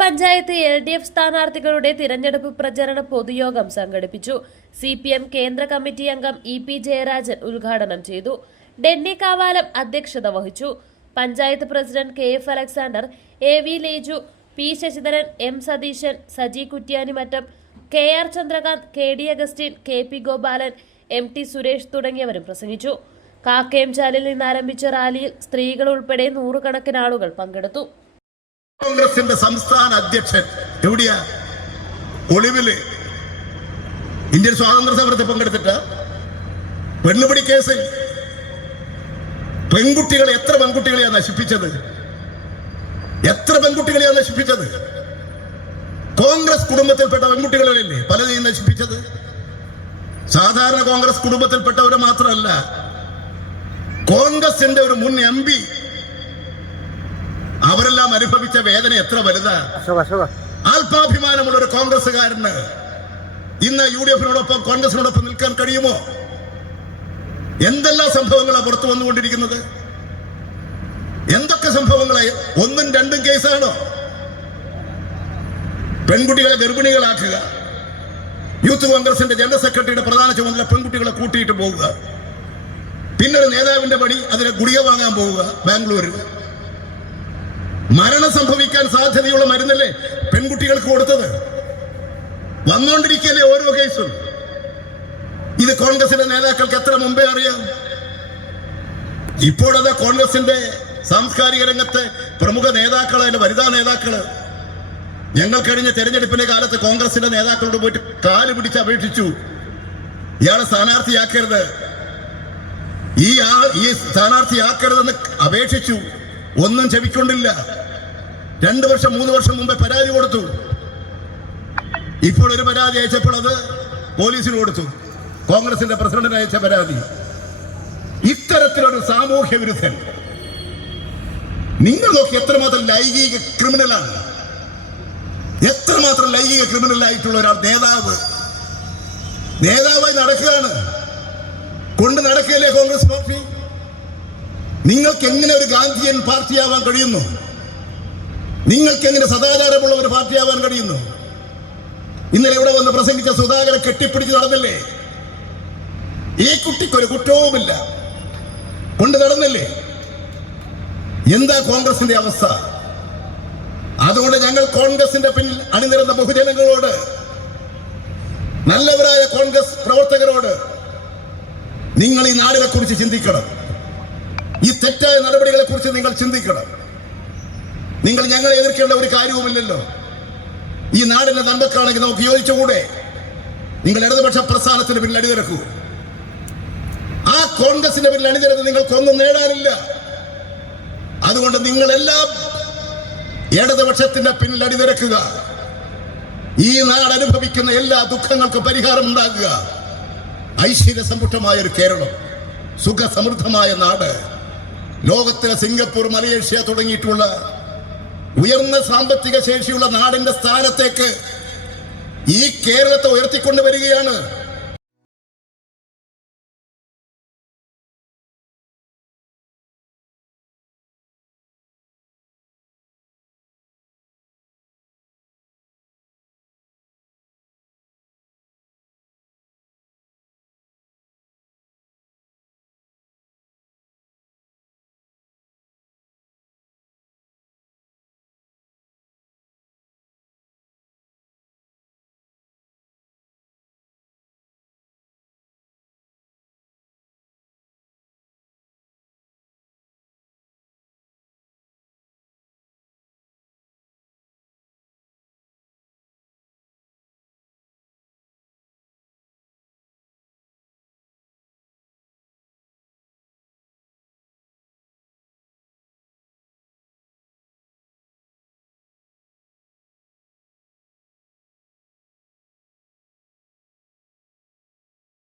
Panchayat L D F സ്ഥാനാർത്ഥികളുടെ തിരഞ്ഞെടുപ്പ് പ്രചരണ പൊതുയോഗം സംഘടിപ്പിച്ചു. സി പി എം കേന്ദ്ര കമ്മിറ്റി അംഗം ഇ പി ജയരാജൻ ഉദ്ഘാടനം ചെയ്തു. ഡെന്നി കാവാലം അധ്യക്ഷത വഹിച്ചു. Panchayat president K F Alexander A V Leju P Sasidharan M Satheesan Saji Kuttyanimattam K R Chandrakanth K D Augustine K P Gopalan M T Suresh തുടങ്ങിയവരും പ്രസംഗിച്ചു. കാക്കയം ചാലിൽ നിന്നാരംഭിച്ച റാലിയിൽ സ്ത്രീകൾ ഉൾപ്പെടെ നൂറുകണക്കിന് ആളുകൾ പങ്കെടുത്തു. കോൺഗ്രസിന്റെ സംസ്ഥാന അധ്യക്ഷൻ എവിടെയാ? ഒളിവിൽ ഇന്ത്യൻ സ്വാതന്ത്ര്യ സമരത്തിൽ പങ്കെടുത്തിട്ട് പെണ്ണുപിടി കേസിൽ പെൺകുട്ടികളെ എത്ര പെൺകുട്ടികളെയാ നശിപ്പിച്ചത്? എത്ര പെൺകുട്ടികളെയാ നശിപ്പിച്ചത്? കോൺഗ്രസ് കുടുംബത്തിൽപ്പെട്ട പെൺകുട്ടികളല്ലേ പലരെയും നശിപ്പിച്ചത്? സാധാരണ കോൺഗ്രസ് കുടുംബത്തിൽപ്പെട്ടവരെ മാത്രമല്ല കോൺഗ്രസിന്റെ ഒരു മുൻ എം അവരെല്ലാം അനുഭവിച്ച വേദന എത്ര വലുതാ? ആത്മാഭിമാനമുള്ള ഒരു കോൺഗ്രസ്സുകാരന് ഇന്ന് യു ഡി എഫിനോടൊപ്പം കോൺഗ്രസിനോടൊപ്പം നിൽക്കാൻ കഴിയുമോ? എന്തെല്ലാം സംഭവങ്ങളാണ് പുറത്തു വന്നുകൊണ്ടിരിക്കുന്നത്? എന്തൊക്കെ സംഭവങ്ങളായി ഒന്നും രണ്ടും കേസാണോ? പെൺകുട്ടികളെ ഗർഭിണികളാക്കുക യൂത്ത് കോൺഗ്രസിന്റെ ജനറൽ സെക്രട്ടറിയുടെ പ്രധാന ചുമതല പെൺകുട്ടികളെ കൂട്ടിയിട്ട് പോവുക പിന്നൊരു നേതാവിന്റെ പണി അതിനെ ഗുളിക വാങ്ങാൻ പോവുക ബാംഗ്ലൂരിൽ. മരണം സംഭവിക്കാൻ സാധ്യതയുള്ള മരുന്നല്ലേ പെൺകുട്ടികൾക്ക് കൊടുത്തത്? വന്നുകൊണ്ടിരിക്കല്ലേ ഓരോ കേസും? ഇത് കോൺഗ്രസിന്റെ നേതാക്കൾക്ക് എത്ര മുമ്പേ അറിയാം? ഇപ്പോഴത് കോൺഗ്രസിന്റെ സാംസ്കാരിക രംഗത്തെ പ്രമുഖ നേതാക്കൾ അതിന്റെ വനിതാ നേതാക്കൾ. ഞങ്ങൾ കഴിഞ്ഞ തെരഞ്ഞെടുപ്പിന്റെ കാലത്ത് കോൺഗ്രസിന്റെ നേതാക്കളോട് പോയിട്ട് കാൽ പിടിച്ച് അപേക്ഷിച്ചു. ഇയാളെ സ്ഥാനാർത്ഥിയാക്കരുത്. ഈ ആ ഈ സ്ഥാനാർത്ഥിയാക്കരുതെന്ന് അപേക്ഷിച്ചു. ഒന്നും ചെവിക്കൊണ്ടില്ല. രണ്ടു വർഷം മൂന്ന് വർഷം മുമ്പേ പരാതി കൊടുത്തു. ഇപ്പോൾ ഒരു പരാതി അയച്ചപ്പോൾ അത് പോലീസിന് കൊടുത്തു. കോൺഗ്രസിന്റെ പ്രസിഡന്റിന് അയച്ച പരാതി. ഇത്തരത്തിലൊരു സാമൂഹ്യ വിരുദ്ധൻ. നിങ്ങൾ നോക്കി എത്രമാത്രം ലൈംഗിക ക്രിമിനലാണ്. എത്രമാത്രം ലൈംഗിക ക്രിമിനലായിട്ടുള്ള ഒരാൾ നേതാവ്. നേതാവായി നടക്കുകയാണ്. കൊണ്ട് നടക്കുകയല്ലേ കോൺഗ്രസ് പാർട്ടി? നിങ്ങൾക്ക് എങ്ങനെ ഒരു ഗാന്ധിയൻ പാർട്ടിയാവാൻ കഴിയുന്നു? നിങ്ങൾക്ക് എങ്ങനെ സദാചാരമുള്ള ഒരു പാർട്ടിയാവാൻ കഴിയുന്നു? ഇന്നലെ ഇവിടെ വന്ന് പ്രസംഗിച്ച സുധാകരൻ കെട്ടിപ്പിടിച്ച് നടന്നില്ലേ? ഈ കുട്ടിക്കൊരു കുറ്റവുമില്ല. കൊണ്ട് നടന്നില്ലേ? എന്താ കോൺഗ്രസിന്റെ അവസ്ഥ? അതുകൊണ്ട് ഞങ്ങൾ കോൺഗ്രസിന്റെ പിന്നിൽ അണിനിരുന്ന ബഹുജനങ്ങളോട് നല്ലവരായ കോൺഗ്രസ് പ്രവർത്തകരോട് നിങ്ങൾ ഈ നാടിനെ കുറിച്ച് ചിന്തിക്കണം. ഈ തെറ്റായ നടപടികളെ കുറിച്ച് നിങ്ങൾ ചിന്തിക്കണം. നിങ്ങൾ ഞങ്ങളെ എതിർക്കേണ്ട ഒരു കാര്യവുമില്ലല്ലോ. ഈ നാടിന്റെ നന്മക്കാണെങ്കിൽ നമുക്ക് യോജിച്ചുകൂടെ? നിങ്ങൾ ഇടതുപക്ഷ പ്രസ്ഥാനത്തിന് പിന്നിൽ അണിതിരക്കൂ ആ കോൺഗ്രസിന്റെ പിന്നിൽ അണിതിരക്ക് നിങ്ങൾക്കൊന്നും നേടാനില്ല. അതുകൊണ്ട് നിങ്ങളെല്ലാം ഇടതുപക്ഷത്തിന്റെ പിന്നിൽ അണിതിരക്കുക ഈ നാട് അനുഭവിക്കുന്ന എല്ലാ ദുഃഖങ്ങൾക്കും പരിഹാരം ഉണ്ടാകുക. ഐശ്വര്യസമ്പുഷ്ടമായ ഒരു കേരളം. സുഖസമൃദ്ധമായ നാട്. ലോകത്തിലെ സിംഗപ്പൂർ മലേഷ്യ തുടങ്ങിയിട്ടുള്ള ഉയർന്ന സാമ്പത്തിക ശേഷിയുള്ള നാടിന്റെ സ്ഥാനത്തേക്ക് ഈ കേരളത്തെ ഉയർത്തിക്കൊണ്ടുവരികയാണ്